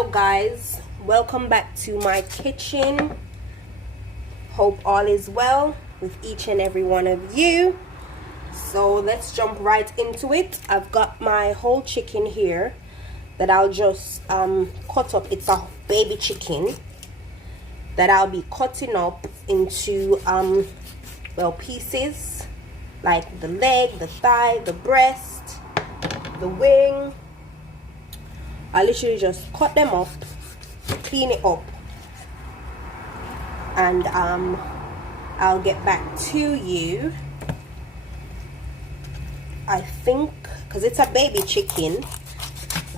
Hello guys, welcome back to my kitchen. Hope all is well with each and every one of you. So let's jump right into it. I've got my whole chicken here that I'll just cut up. It's a baby chicken that I'll be cutting up into well, pieces like the leg, the thigh, the breast, the wing. I literally just cut them up, clean it up, and I'll get back to you. I think because it's a baby chicken,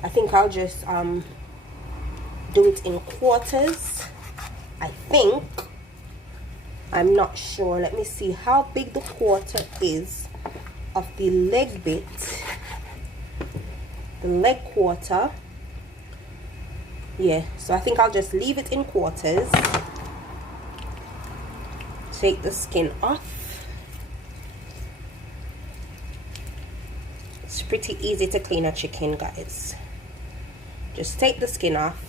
I think I'll just do it in quarters. I think, I'm not sure. Let me see how big the quarter is of the leg bit. The leg quarter. Yeah, so I think I'll just leave it in quarters. Take the skin off. It's pretty easy to clean a chicken, guys. Just take the skin off.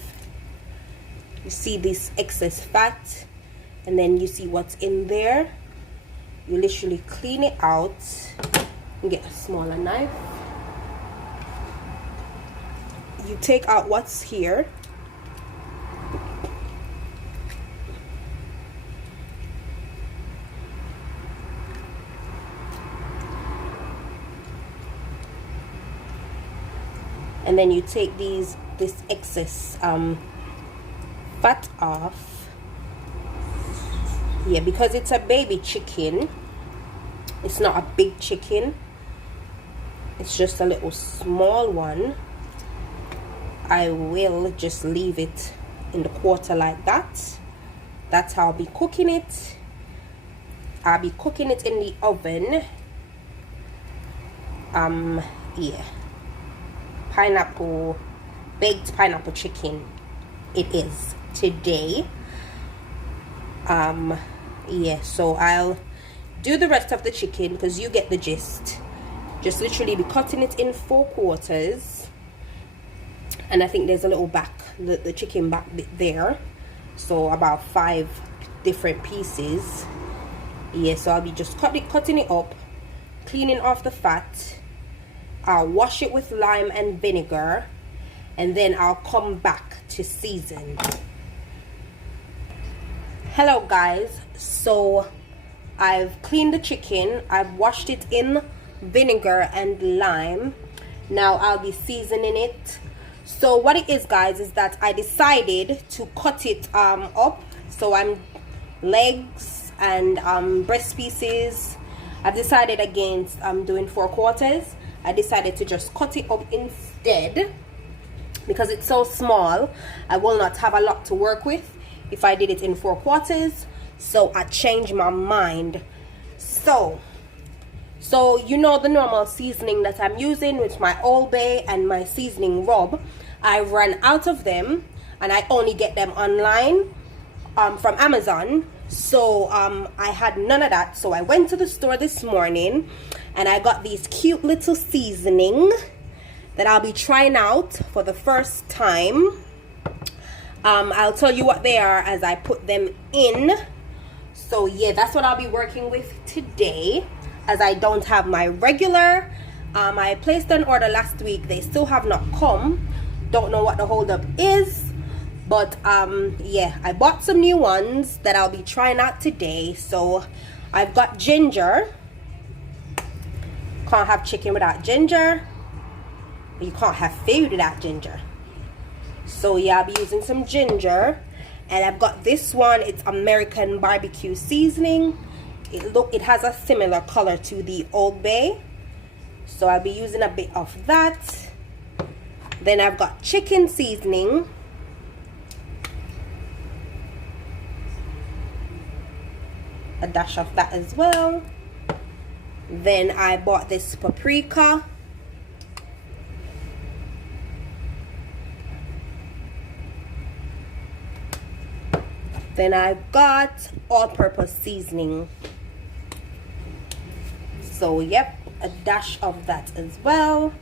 You see this excess fat, and then you see what's in there. You literally clean it out and get a smaller knife. You take out what's here. And then you take this excess fat off. Yeah, because it's a baby chicken, it's not a big chicken, it's just a little small one. I will just leave it in the quarter like that. That's how I'll be cooking it. I'll be cooking it in the oven. Yeah, pineapple, baked pineapple chicken it is today. Yeah, so I'll do the rest of the chicken because you get the gist. Just literally be cutting it in 4 quarters, and I think there's a little back, the chicken back bit there, so about 5 different pieces. Yeah, so I'll be just cutting it up, cleaning off the fat. I'll wash it with lime and vinegar, and then I'll come back to season. Hello guys, so I've cleaned the chicken, I've washed it in vinegar and lime. Now I'll be seasoning it. So what it is, guys, is that I decided to cut it up. So I'm legs and breast pieces. I've decided against doing 4 quarters. I decided to just cut it up instead because it's so small. I will not have a lot to work with if I did it in 4 quarters. So I changed my mind. So you know the normal seasoning that I'm using with my Old Bay and my seasoning rub. I ran out of them, and I only get them online from Amazon. So I had none of that, so I went to the store this morning and I got these cute little seasoning that I'll be trying out for the first time. I'll tell you what they are as I put them in. So yeah, that's what I'll be working with today, as I don't have my regular. I placed an order last week. They still have not come. Don't know what the holdup is. But yeah, I bought some new ones that I'll be trying out today. So I've got ginger. Can't have chicken without ginger. You can't have food without ginger. So yeah, I'll be using some ginger. And I've got this one. It's American barbecue seasoning. It has a similar color to the Old Bay. So I'll be using a bit of that. Then I've got chicken seasoning. A dash of that as well. Then I bought this paprika. Then I've got all-purpose seasoning. So yep, a dash of that as well.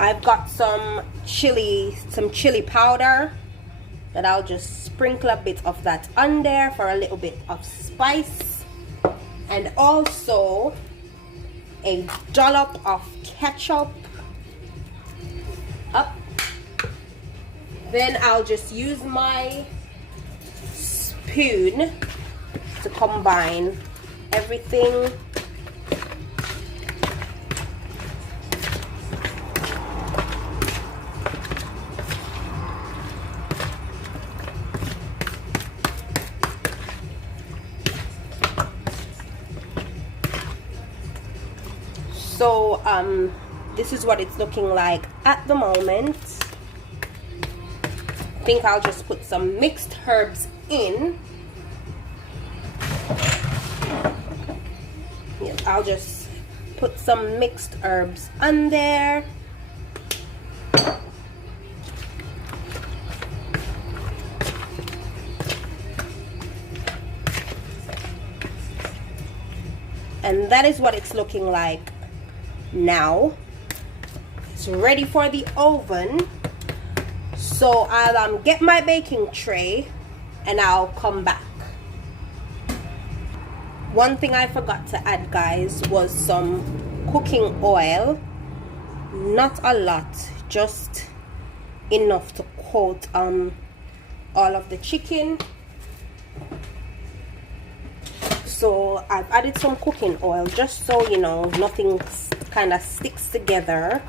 I've got some chili powder that I'll just sprinkle a bit of that on there for a little bit of spice, and also a dollop of ketchup. Up. Then I'll just use my spoon to combine everything. So this is what it's looking like at the moment. I think I'll just put some mixed herbs in. Yeah, I'll just put some mixed herbs on there. And that is what it's looking like now. It's ready for the oven. So I'll get my baking tray and I'll come back. One thing I forgot to add, guys, was some cooking oil. Not a lot, just enough to coat all of the chicken. So I've added some cooking oil just so, you know, nothing kind of sticks together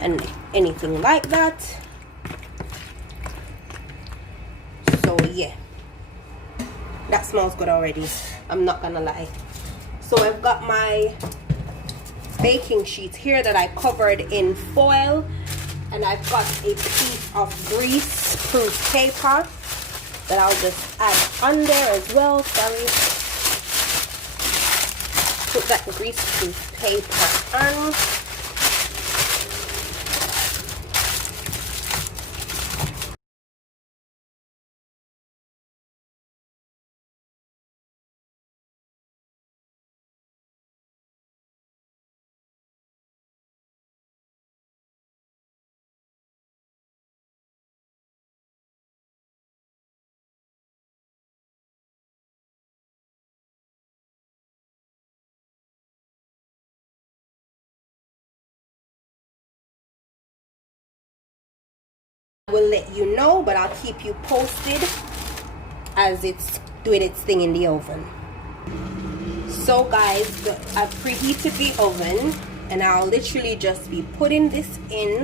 and anything like that. So yeah, that smells good already, I'm not gonna lie. So I've got my baking sheet here that I covered in foil, and I've got a piece of grease-proof paper that I'll just add on there as well. Sorry. Put that grease-proof paper on. I will let you know, but I'll keep you posted as it's doing its thing in the oven. So guys, I've preheated the oven and I'll literally just be putting this in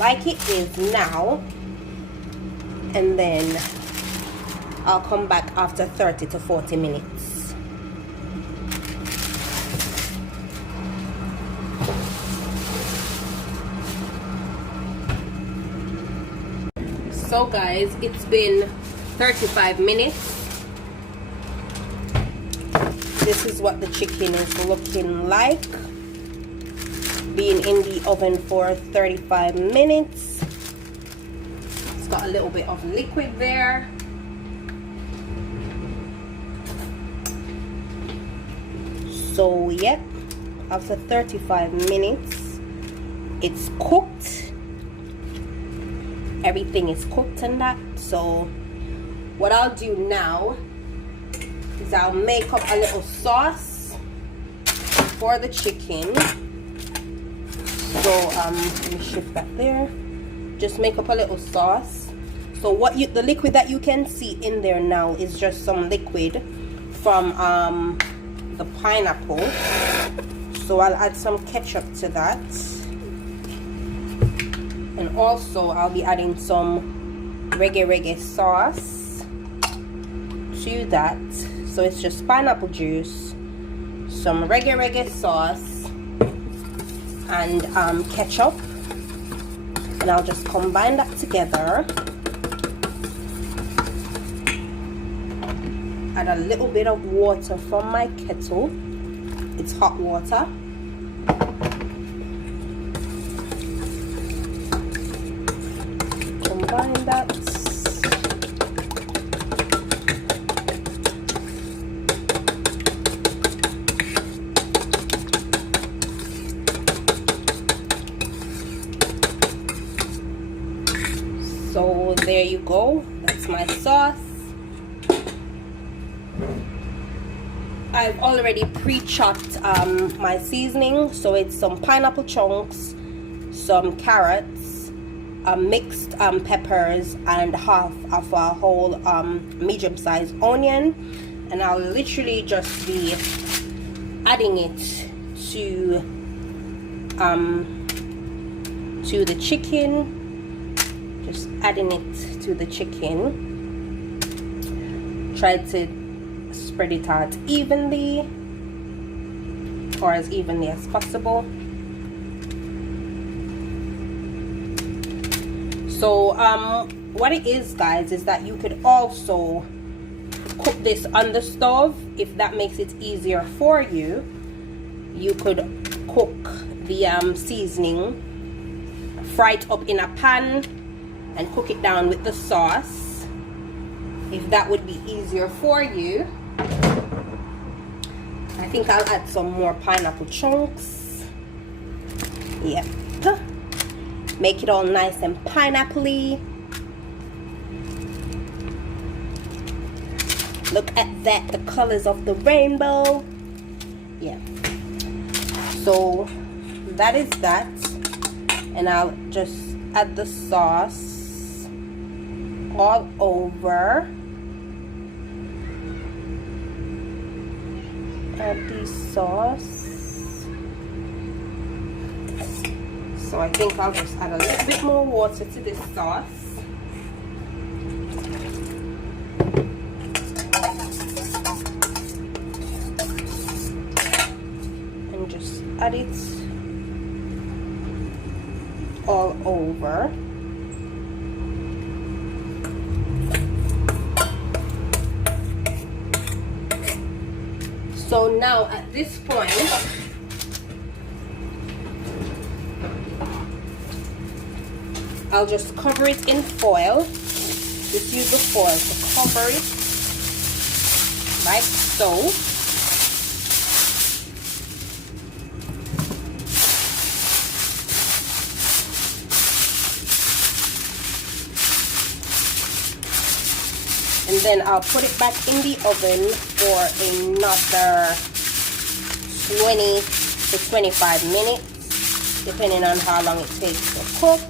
like it is now, and then I'll come back after 30 to 40 minutes. So guys, it's been 35 minutes. This is what the chicken is looking like, being in the oven for 35 minutes. It's got a little bit of liquid there. So yep, after 35 minutes it's cooked. Everything is cooked and that. So what I'll do now is I'll make up a little sauce for the chicken. So let me shift that there. Just make up a little sauce. So the liquid that you can see in there now is just some liquid from the pineapple. So I'll add some ketchup to that. And also I'll be adding some reggae sauce to that. So it's just pineapple juice, some reggae sauce, and ketchup. And I'll just combine that together. Add a little bit of water from my kettle. It's hot water. Combine that. you go. That's my sauce. I've already pre-chopped my seasoning, so it's some pineapple chunks, some carrots, mixed peppers, and half of a whole medium-sized onion, and I'll literally just be adding it to the chicken. Just adding it to the chicken. Try to spread it out evenly, or as evenly as possible. So what it is, guys, is that you could also cook this on the stove if that makes it easier for you. You could cook the seasoning, fry it up in a pan and cook it down with the sauce if that would be easier for you. I think I'll add some more pineapple chunks. Yep. Make it all nice and pineapple-y. Look at that, the colors of the rainbow. Yeah. So that is that. And I'll just add the sauce all over. Add the sauce. So I think I'll just add a little bit more water to this sauce. And just add it all over. So now at this point, I'll just cover it in foil. Just use the foil to cover it, like so. And then I'll put it back in the oven for another 20 to 25 minutes, depending on how long it takes to cook.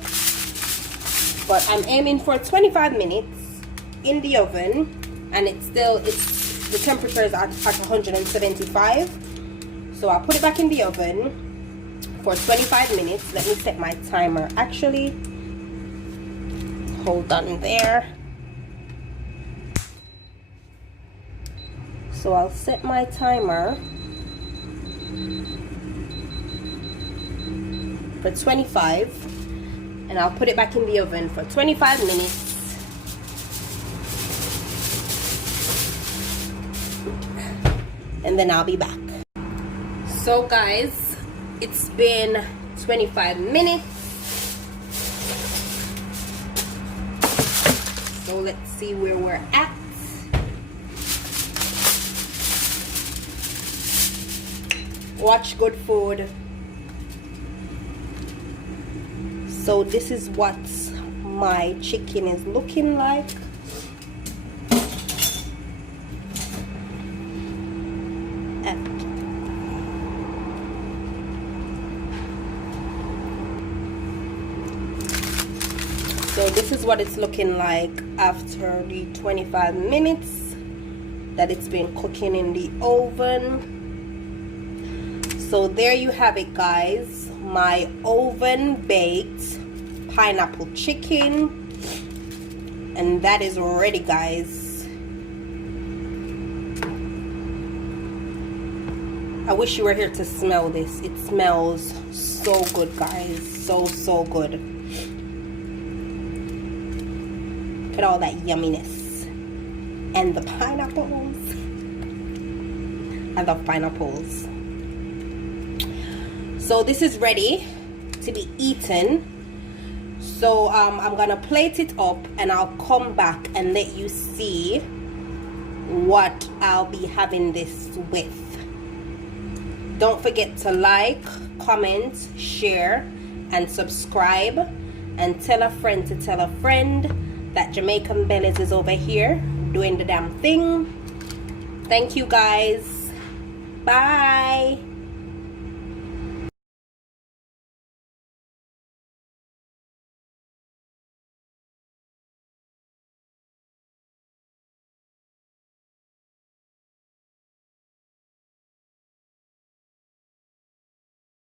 But I'm aiming for 25 minutes in the oven, and the temperature is at 175. So I'll put it back in the oven for 25 minutes. Let me set my timer. Actually, hold on there. So I'll set my timer for 25, and I'll put it back in the oven for 25 minutes. And then I'll be back. So guys, it's been 25 minutes. So let's see where we're at. Watch good food. So this is what my chicken is looking like. So this is what it's looking like after the 25 minutes that it's been cooking in the oven. So there you have it, guys, my oven baked pineapple chicken, and that is ready, guys. I wish you were here to smell this. It smells so good, guys, so good. Look at all that yumminess and the pineapples. I love pineapples. So this is ready to be eaten. So I'm gonna plate it up, and I'll come back and let you see what I'll be having this with. Don't forget to like, comment, share, and subscribe, and tell a friend to tell a friend that Jamaican Bellies is over here doing the damn thing. Thank you guys. Bye.